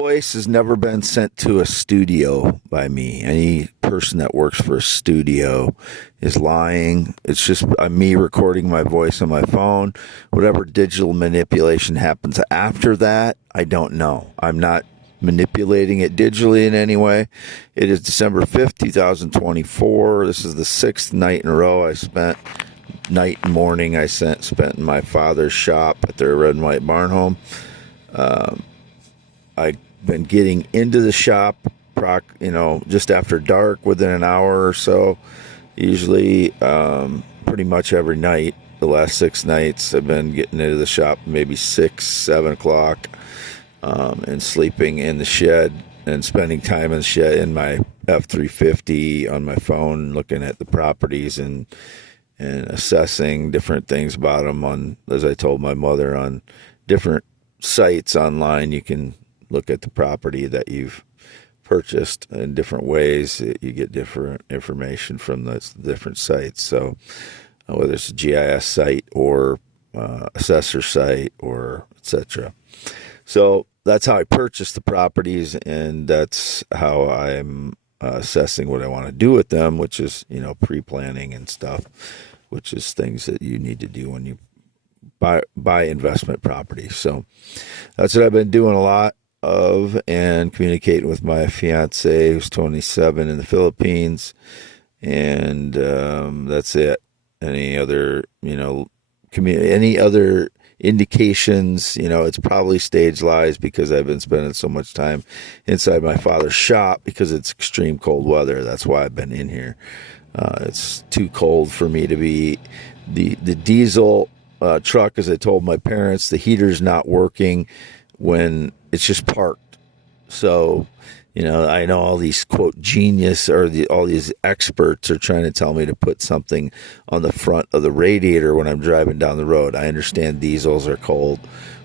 Voice has never been sent to a studio by me. Any person that works for a studio is lying. It's just me recording my voice on my phone. Whatever digital manipulation happens after that, I don't know. I'm not manipulating it digitally in any way. It is December 5th, 2024. This is the sixth night in a row night and morning I spent in my father's shop at their red and white barn home. I've been getting into the shop, just after dark, within an hour or so. Usually, pretty much every night. The last 6 nights, I've been getting into the shop maybe 6, 7 o'clock, and sleeping in the shed and spending time in the shed in my F-350 on my phone, looking at the properties and assessing different things about them on, as I told my mother, on different sites online. You can look at the property that you've purchased in different ways. You get different information from those different sites. So whether it's a GIS site or assessor site or etc. So that's how I purchased the properties, and that's how I'm assessing what I want to do with them, which is, pre-planning and stuff, which is things that you need to do when you buy investment property. So that's what I've been doing a lot of, and communicating with my fiance, who's 27, in the Philippines, and that's it. Any other any other indications, it's probably stage lies, because I've been spending so much time inside my father's shop because it's extreme cold weather. That's why I've been in here. It's too cold for me to be the diesel truck. As I told my parents, the heater's not working when it's just parked. So, I know all these quote genius or all these experts are trying to tell me to put something on the front of the radiator when I'm driving down the road. I understand diesels are cold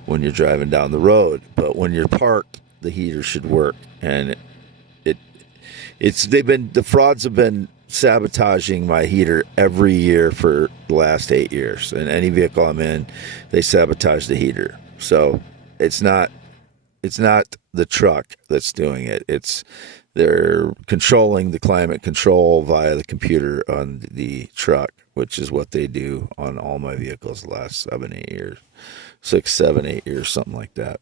when you're driving down the road, but when you're parked, the heater should work. And the frauds have been sabotaging my heater every year for the last 8 years. And any vehicle I'm in, they sabotage the heater. So it's not the truck that's doing it. They're controlling the climate control via the computer on the truck, which is what they do on all my vehicles the last 7, 8 years, 6, 7, 8 years, something like that.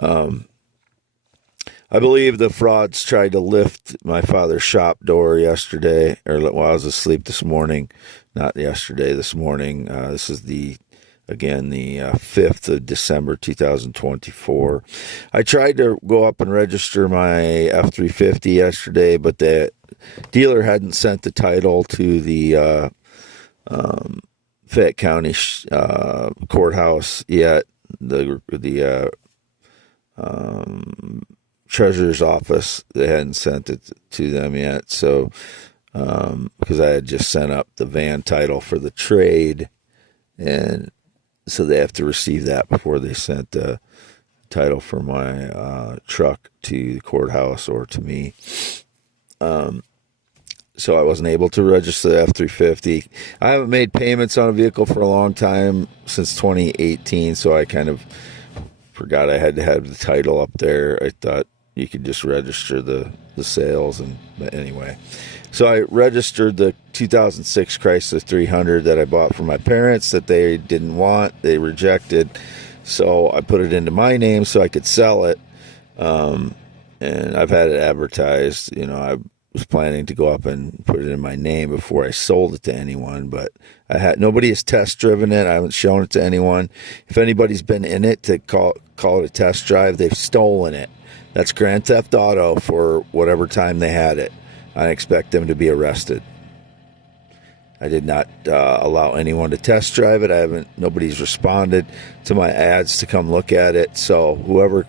I believe the frauds tried to lift my father's shop door yesterday, or while I was asleep this morning. Not yesterday, this morning. This is the 5th of December, 2024. I tried to go up and register my F-350 yesterday, but the dealer hadn't sent the title to the Fayette County courthouse yet. The treasurer's office, they hadn't sent it to them yet. So, because I had just sent up the van title for the trade, and so they have to receive that before they sent the title for my truck to the courthouse or to me. So I wasn't able to register the F-350. I haven't made payments on a vehicle for a long time, since 2018, so I kind of forgot I had to have the title up there. I thought you could just register the sales, but anyway. So I registered the 2006 Chrysler 300 that I bought for my parents that they didn't want. They rejected. So I put it into my name so I could sell it. And I've had it advertised. I was planning to go up and put it in my name before I sold it to anyone, but nobody has test driven it. I haven't shown it to anyone. If anybody's been in it to call it a test drive, they've stolen it. That's Grand Theft Auto for whatever time they had it. I expect them to be arrested. I did not allow anyone to test drive it. Nobody's responded to my ads to come look at it. So whoever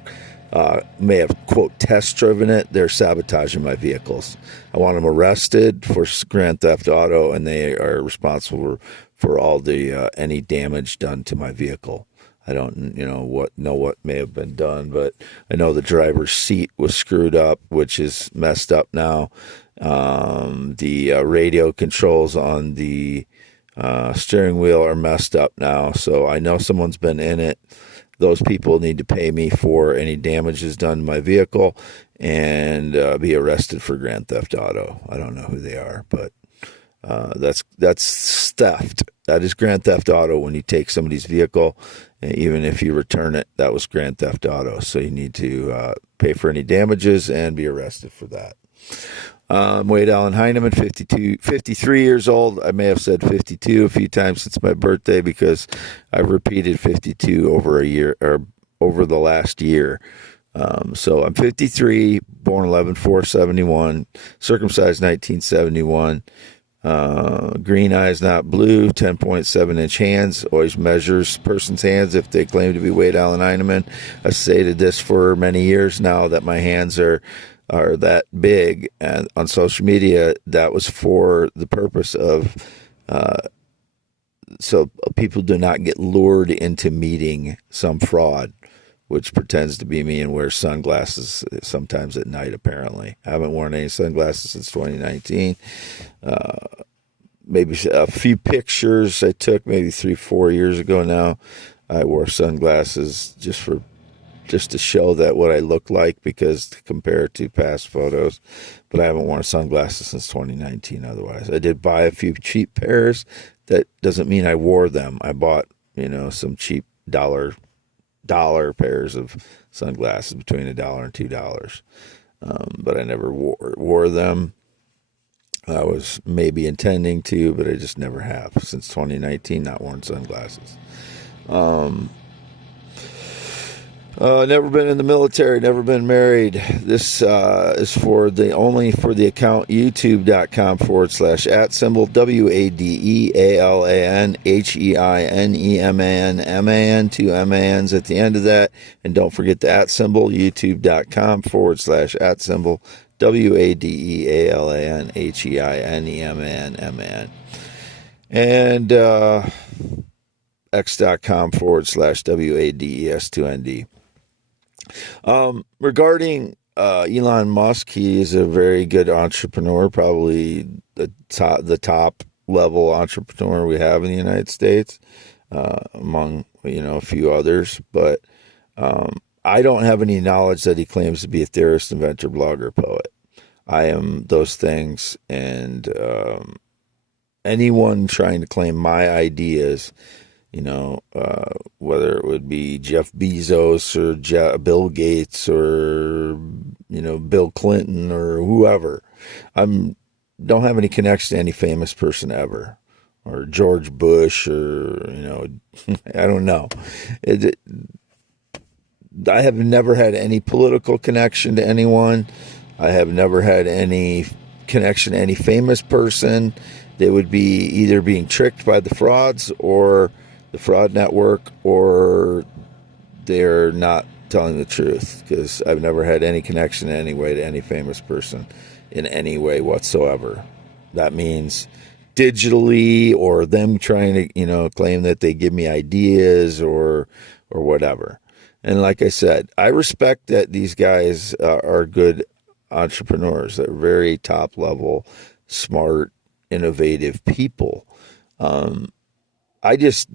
may have, quote, test driven it, they're sabotaging my vehicles. I want them arrested for Grand Theft Auto, and they are responsible for all the any damage done to my vehicle. I don't know what may have been done, but I know the driver's seat was screwed up, which is messed up now. The radio controls on the steering wheel are messed up now, so I know someone's been in it. those people need to pay me for any damages done to my vehicle and be arrested for grand theft auto. I don't know who they are, but that's theft. That is grand theft auto when you take somebody's vehicle, and even if you return it, that was grand theft auto. So you need to pay for any damages and be arrested for that. Wade Heineman, 53 years old. I may have said 52 a few times since my birthday because I've repeated 52 over a year or over the last year. So I'm 53, born 11/4/71, circumcised 1971. Green eyes, not blue, 10.7-inch hands, always measures person's hands if they claim to be Wade Heineman. I've stated this for many years now that my hands are that big, and on social media that was for the purpose of so people do not get lured into meeting some fraud which pretends to be me and wears sunglasses sometimes at night. Apparently I haven't worn any sunglasses since 2019. Maybe a few pictures I took maybe 3-4 years ago now. I wore sunglasses just to show that what I look like, because to compare it to past photos, but I haven't worn sunglasses since 2019 otherwise. I did buy a few cheap pairs. That doesn't mean I wore them. I bought, some cheap dollar pairs of sunglasses between $1 and $2. But I never wore them. I was maybe intending to, but I just never have. Since 2019, not worn sunglasses. Never been in the military, never been married. This is only for the account youtube.com /@, WADEALANHEINEMAN, 2 MANs at the end of that. And don't forget the @ symbol, youtube.com /@, WADEALANHEINEMAN. And x.com /WADES2ND. Regarding Elon Musk, he is a very good entrepreneur, probably the top level entrepreneur we have in the United States, among a few others. But I don't have any knowledge that he claims to be a theorist, inventor, blogger, poet. I am those things, and anyone trying to claim my ideas, whether it would be Jeff Bezos or Bill Gates or, Bill Clinton or whoever. Don't have any connection to any famous person ever, or George Bush or, I don't know. I have never had any political connection to anyone. I have never had any connection to any famous person. They would be either being tricked by the frauds or the fraud network, or they're not telling the truth, because I've never had any connection in any way to any famous person in any way whatsoever. That means digitally, or them trying to, claim that they give me ideas or whatever. And like I said, I respect that these guys are good entrepreneurs. They're very top level, smart, innovative people. I just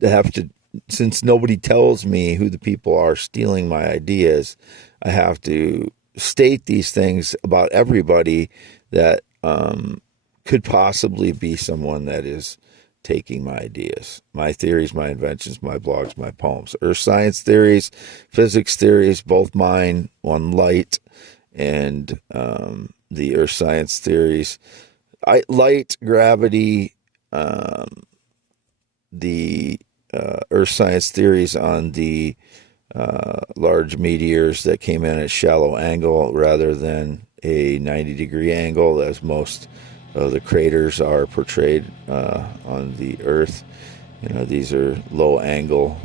have to, since nobody tells me who the people are stealing my ideas, I have to state these things about everybody that could possibly be someone that is taking my ideas, my theories, my inventions, my blogs, my poems. Earth science theories, physics theories, both mine, one light, and the earth science theories. Light, gravity, the earth science theories on the large meteors that came in at a shallow angle rather than a 90-degree angle, as most of the craters are portrayed on the Earth. These are low-angle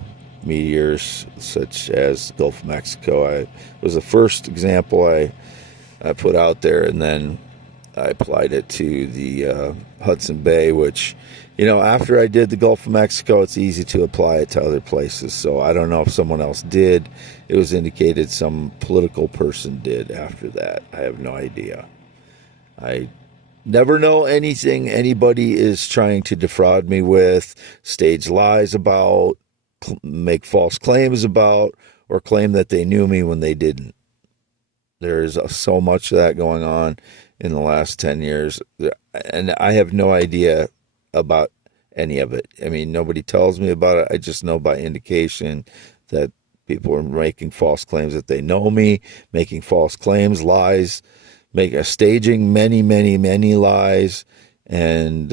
meteors, such as Gulf of Mexico. It was the first example I put out there, and then I applied it to the Hudson Bay, which, after I did the Gulf of Mexico, it's easy to apply it to other places. So I don't know if someone else did. It was indicated some political person did after that. I have no idea. I never know anything anybody is trying to defraud me with, stage lies about, make false claims about or claim that they knew me when they didn't. There's so much of that going on in the last 10 years, and I have no idea about any of it. I mean, nobody tells me about it. I just know by indication that people are making false claims that they know me, making false claims, lies, staging many lies, and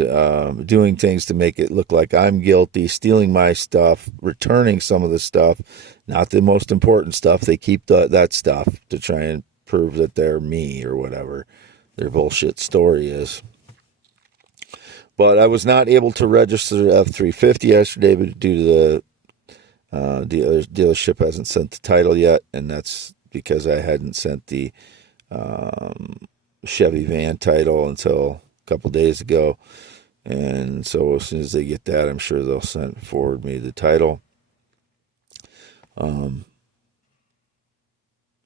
doing things to make it look like I'm guilty, stealing my stuff, returning some of the stuff, not the most important stuff. They keep that stuff to try and prove that they're me or whatever their bullshit story is. But I was not able to register the F-350 yesterday, but due to the dealership hasn't sent the title yet, and that's because I hadn't sent the Chevy van title until a couple days ago. And so as soon as they get that, I'm sure they'll forward me the title.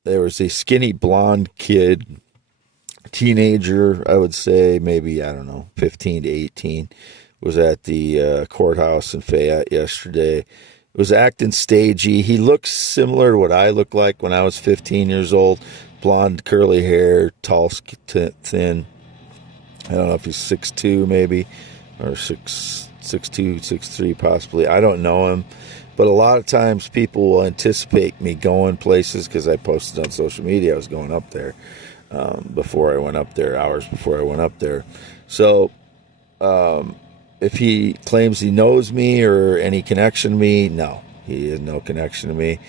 There was a skinny blonde kid, teenager, I would say, maybe, I don't know, 15 to 18, was at the courthouse in Fayette yesterday. Was acting stagey. He looks similar to what I looked like when I was 15 years old. Blonde, curly hair, tall, thin. I don't know if he's 6'2", maybe, or 6'2", 6'3", possibly. I don't know him. But a lot of times people will anticipate me going places because I posted on social media I was going up there before I went up there, hours before I went up there. So if he claims he knows me or any connection to me, no, he has no connection to me.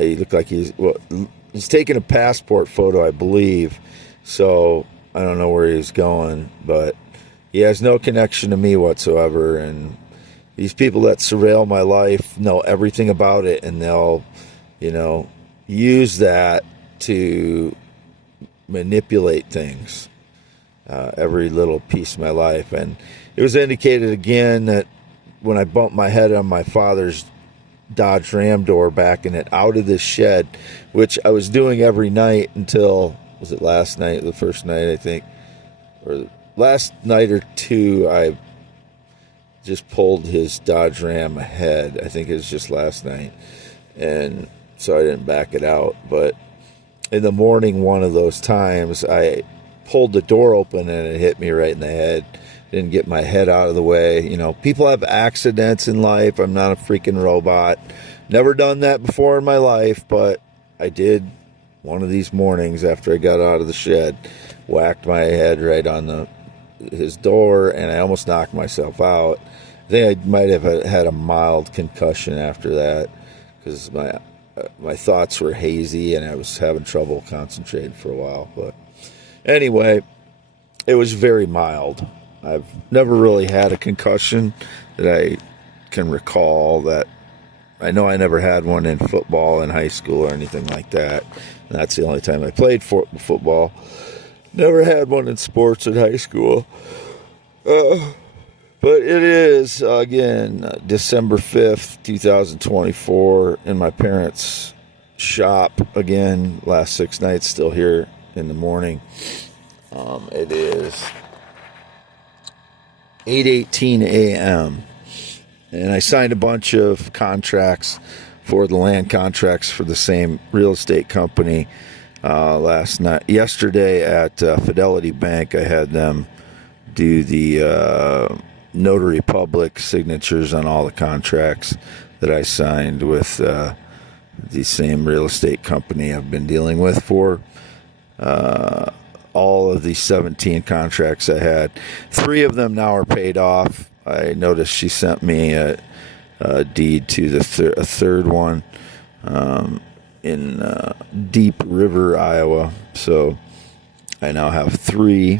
He looked like he's taking a passport photo, I believe. So I don't know where he's going, but he has no connection to me whatsoever. And these people that surveil my life know everything about it, and they'll, use that to manipulate things, every little piece of my life. And it was indicated again that when I bumped my head on my father's Dodge Ram door, backing it out of this shed, which I was doing every night until, was it last night, the first night, I think, or last night or two, I just pulled his Dodge Ram ahead. I think it was just last night. And so I didn't back it out. But in the morning, one of those times, I pulled the door open and it hit me right in the head. Didn't get my head out of the way. People have accidents in life. I'm not a freaking robot. Never done that before in my life, but I did one of these mornings after I got out of the shed. Whacked my head right on his door, and I almost knocked myself out. I think I might have had a mild concussion after that because my thoughts were hazy and I was having trouble concentrating for a while. But anyway, it was very mild. I've never really had a concussion that I can recall. That I know I never had one in football in high school or anything like that. And that's the only time I played football. Never had one in sports in high school. But it is, again, December 5th, 2024, in my parents' shop. Again, last 6 nights, still here in the morning. It is 8:18 a.m. And I signed a bunch of contracts for the land contracts for the same real estate company yesterday at Fidelity Bank. I had them do the notary public signatures on all the contracts that I signed with the same real estate company I've been dealing with for all of the 17 contracts I had. 3 of them now are paid off. I noticed she sent me a deed to a third one in Deep River, Iowa. So I now have 3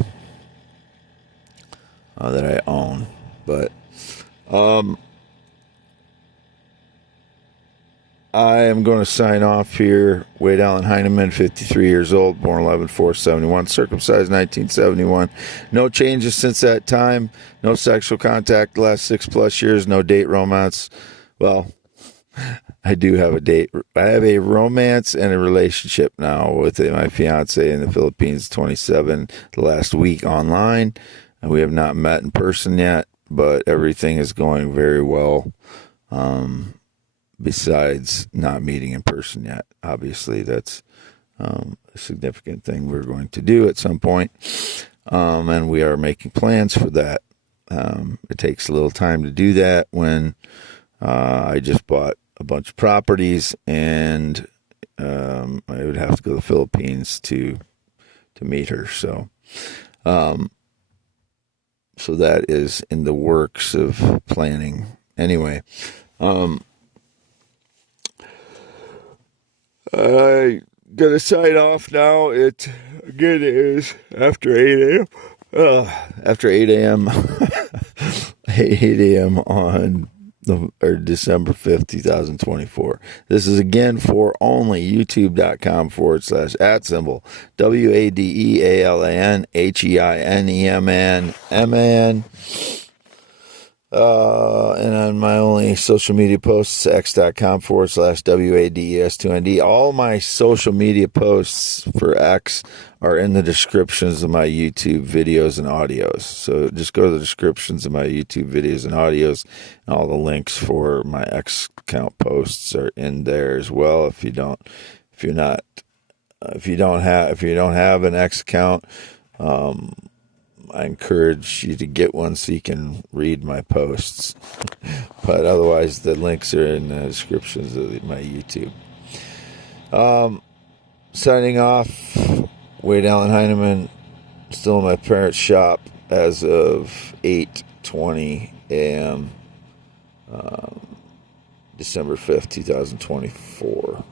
that I own. But I am going to sign off here. Wade Heineman, 53 years old, born 11/4/71, circumcised 1971. No changes since that time. No sexual contact the last 6+ years. No date romance. Well, I do have a date. I have a romance and a relationship now with my fiance in the Philippines, 27, the last week online. And we have not met in person yet, but everything is going very well. besides not meeting in person yet. Obviously, that's a significant thing we're going to do at some point, and we are making plans for that. It takes a little time to do that when I just bought a bunch of properties, and I would have to go to the Philippines to meet her. So that is in the works of planning. Anyway, I gotta sign off now. It again is after 8 a.m. After 8 a.m. 8 a.m. on December 5th, 2024. This is again for only youtube.com/@symbol WADEALANHEINEMAN. And on my only social media posts, x.com/WADES2ND. All my social media posts for X are in the descriptions of my YouTube videos and audios. So just go to the descriptions of my YouTube videos and audios, and all the links for my X account posts are in there as well. If you don't have an X account, I encourage you to get one so you can read my posts. But otherwise, the links are in the descriptions of my YouTube. Signing off, Wade Heineman, still in my parents' shop as of 8:20 a.m. December 5th, 2024.